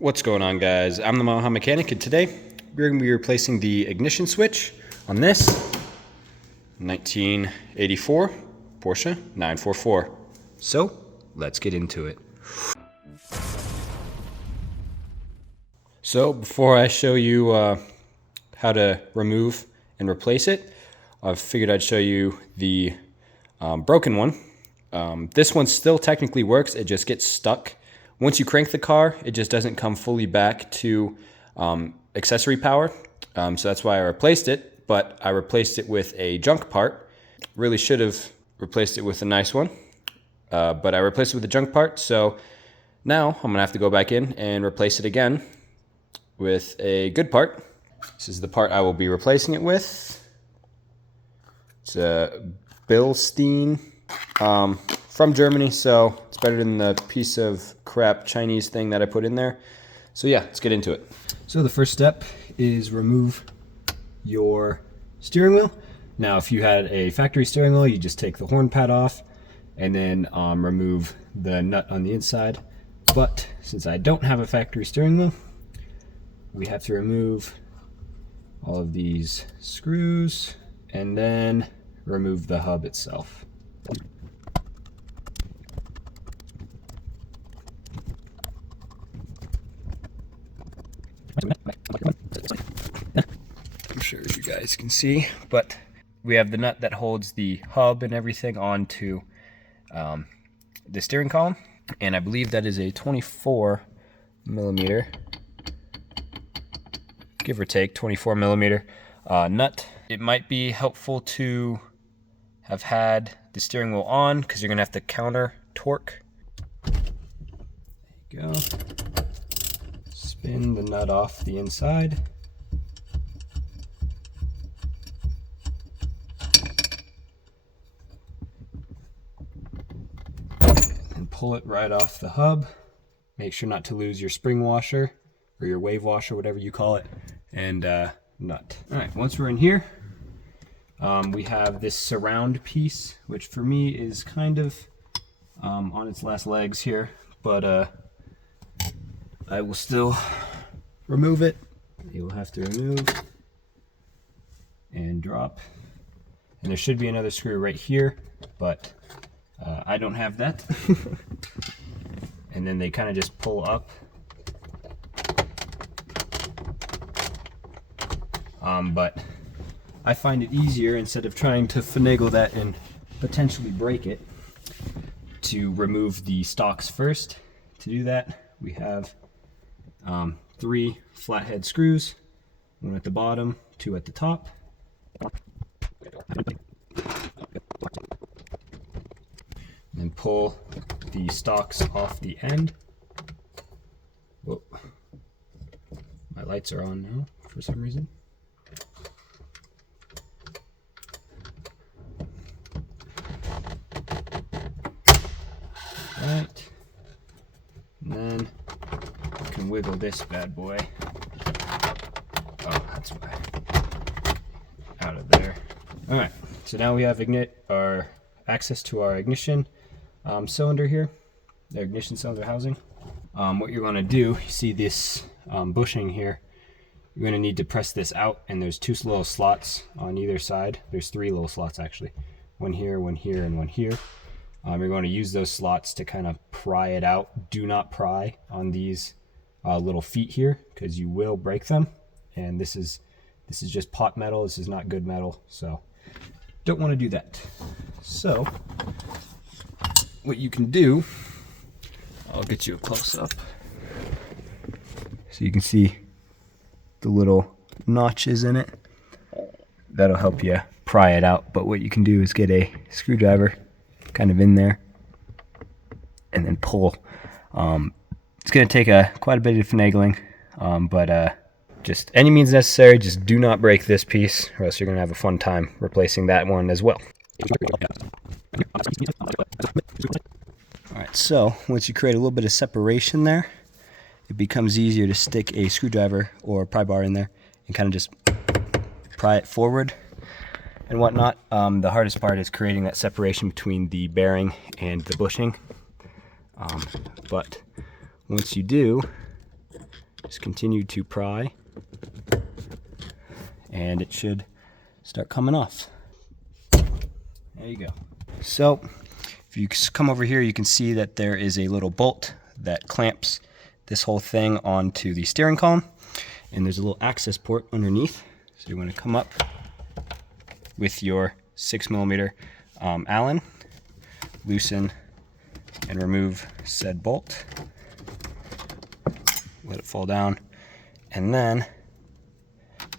What's going on, guys? I'm the Maha Mechanic, and today we're going to be replacing the ignition switch on this 1984 Porsche 944. So let's get into it. So before I show you how to remove and replace it, I figured I'd show you the broken one. This one still technically works, it just gets stuck. Once you crank the car, it just doesn't come fully back to accessory power. So that's why I replaced it, but I replaced it with a junk part. Really should have replaced it with a nice one, but I replaced it with a junk part. So now I'm gonna have to go back in and replace it again with a good part. This is the part I will be replacing it with. It's a Bilstein from Germany, so it's better than the piece of crap Chinese thing that I put in there. So yeah, let's get into it. So the first step is remove your steering wheel. Now, if you had a factory steering wheel, you just take the horn pad off and then remove the nut on the inside. But since I don't have a factory steering wheel, we have to remove all of these screws and then remove the hub itself. I'm sure as you guys can see, but we have the nut that holds the hub and everything onto the steering column, and I believe that is a 24 millimeter, give or take 24 millimeter nut. It might be helpful to have had the steering wheel on because you're gonna have to counter torque. There you go. Spin the nut off the inside. And pull it right off the hub. Make sure not to lose your spring washer or your wave washer, whatever you call it, and nut. All right, once we're in here, we have this surround piece, which for me is kind of on its last legs here, but I will still remove it. You'll have to remove and drop. And there should be another screw right here, but I don't have that. And then they kind of just pull up. But I find it easier, instead of trying to finagle that and potentially break it, to remove the stocks first. To do that, we have 3 flathead screws, 1 at the bottom, 2 at the top. And then pull the stocks off the end. Whoa. My lights are on now for some reason. Right. And then you can wiggle this bad boy. Oh, that's why. Out of there. Alright, so now we have our access to our ignition cylinder here, the ignition cylinder housing. What you're going to do, you see this bushing here, you're going to need to press this out, and there's 2 little slots on either side. There's 3 little slots actually. One here, and one here. You're going to use those slots to kind of pry it out. Do not pry on these little feet here, because you will break them. And this is just pot metal. This is not good metal, so don't want to do that. So what you can do, I'll get you a close up so you can see the little notches in it. That'll help you pry it out. But what you can do is get a screwdriver kind of in there and then pull. It's going to take quite a bit of finagling, but just any means necessary. Just do not break this piece, or else you're going to have a fun time replacing that one as well. Alright, so once you create a little bit of separation there, it becomes easier to stick a screwdriver or pry bar in there and kind of just pry it forward and whatnot. The hardest part is creating that separation between the bearing and the bushing. But once you do, Just continue to pry, and it should start coming off. There you go. So if you come over here, you can see that there is a little bolt that clamps this whole thing onto the steering column, and there's a little access port underneath. So you want to come up with your 6mm Allen, loosen and remove said bolt, let it fall down, and then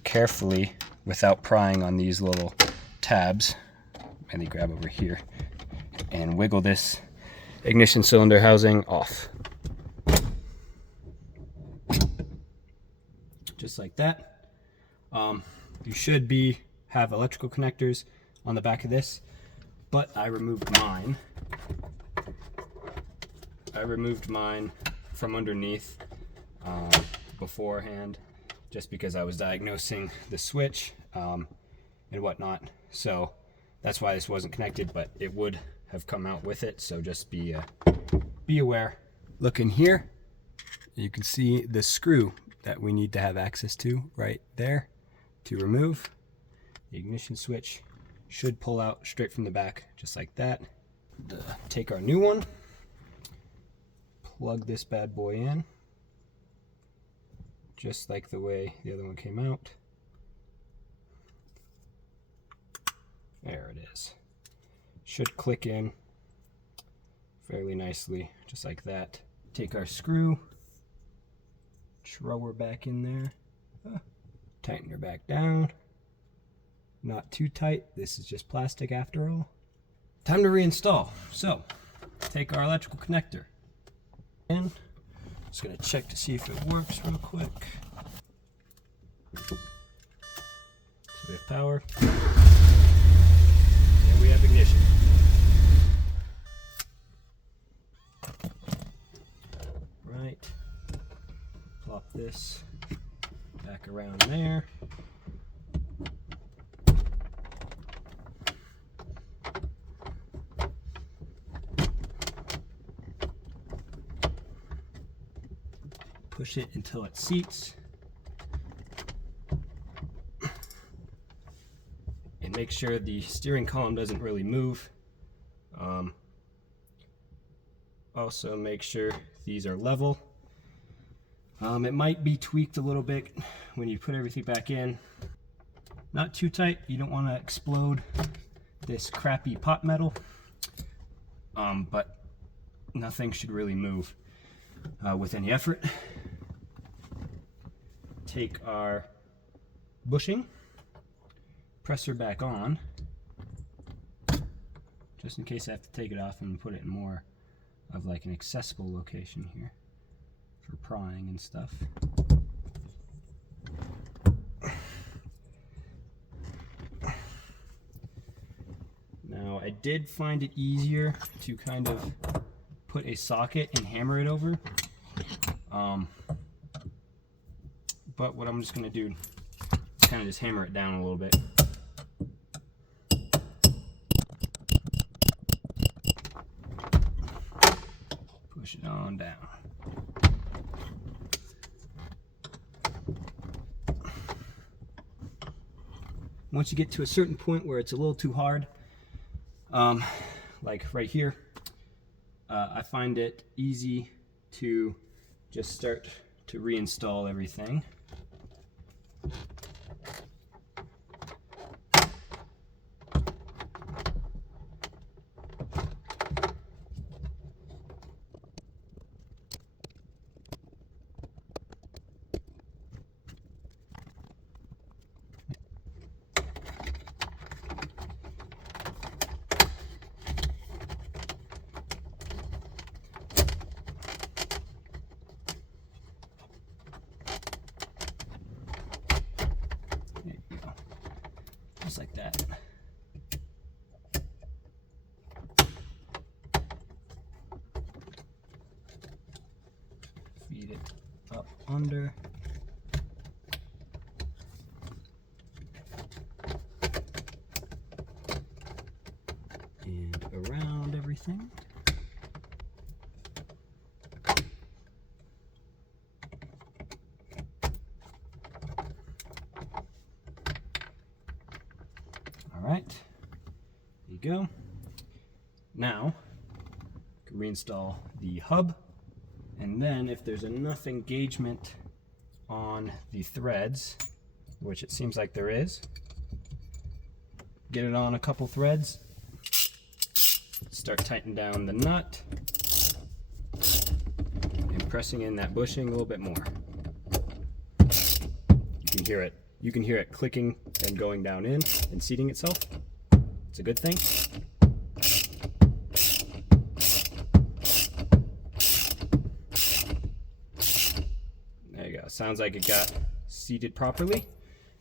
carefully, without prying on these little tabs, maybe grab over here and wiggle this ignition cylinder housing off. Just like that. You should have electrical connectors on the back of this, but I removed mine. From underneath beforehand, just because I was diagnosing the switch and whatnot. So that's why this wasn't connected, but it would have come out with it. So just be aware. Look in here, you can see the screw that we need to have access to right there to remove. The ignition switch should pull out straight from the back, just like that. Take our new one, plug this bad boy in, just like the way the other one came out. There it is. Should click in fairly nicely, just like that. Take our screw, throw her back in there, tighten her back down. Not too tight, this is just plastic after all. Time to reinstall. So, take our electrical connector in. Just gonna check to see if it works real quick. So we have power. And we have ignition. Right. Plop this back around there. Push it until it seats. And make sure the steering column doesn't really move. Also make sure these are level. It might be tweaked a little bit when you put everything back in. Not too tight, you don't want to explode this crappy pot metal. But nothing should really move with any effort. Take our bushing, press her back on, just in case I have to take it off and put it in more of like an accessible location here for prying and stuff. Now I did find it easier to kind of put a socket and hammer it over. But what I'm just going to do, kind of just hammer it down a little bit. Push it on down. Once you get to a certain point where it's a little too hard, like right here, I find it easy to just start to reinstall everything. Just like that. Feed it up under. And around everything. you go. Now, you can reinstall the hub, and then if there's enough engagement on the threads, which it seems like there is, get it on a couple threads, start tightening down the nut, and pressing in that bushing a little bit more. You can hear it. You can hear it clicking and going down in and seating itself. It's a good thing. There you go. Sounds like it got seated properly.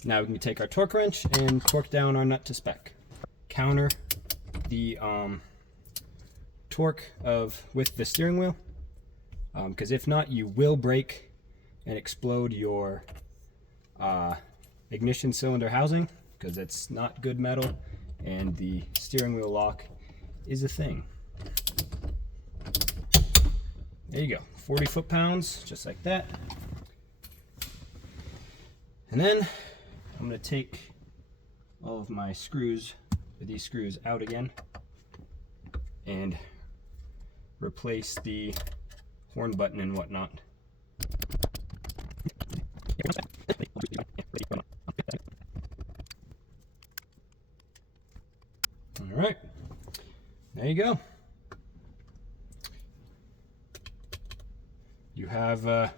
Now we can take our torque wrench and torque down our nut to spec. Counter the torque with the steering wheel, because if not, you will break and explode your ignition cylinder housing, because it's not good metal and the steering wheel lock is a thing. There you go, 40 foot-pounds, just like that. And then I'm going to take all of my screws, these screws, out again and replace the horn button and whatnot. All right, there you go. You have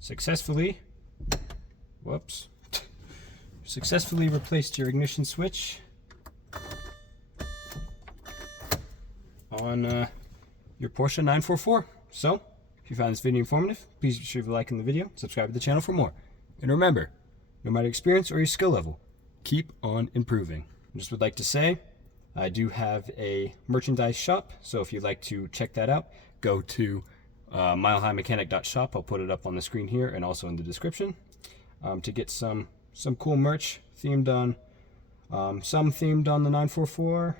successfully replaced your ignition switch on your Porsche 944. So, if you found this video informative, please be sure to like the video, subscribe to the channel for more. And remember, no matter experience or your skill level, keep on improving. I just would like to say, I do have a merchandise shop, so if you'd like to check that out, go to milehighmechanic.shop. I'll put it up on the screen here and also in the description, to get some cool merch themed on, some themed on the 944,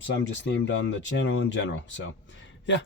some just themed on the channel in general. So, yeah.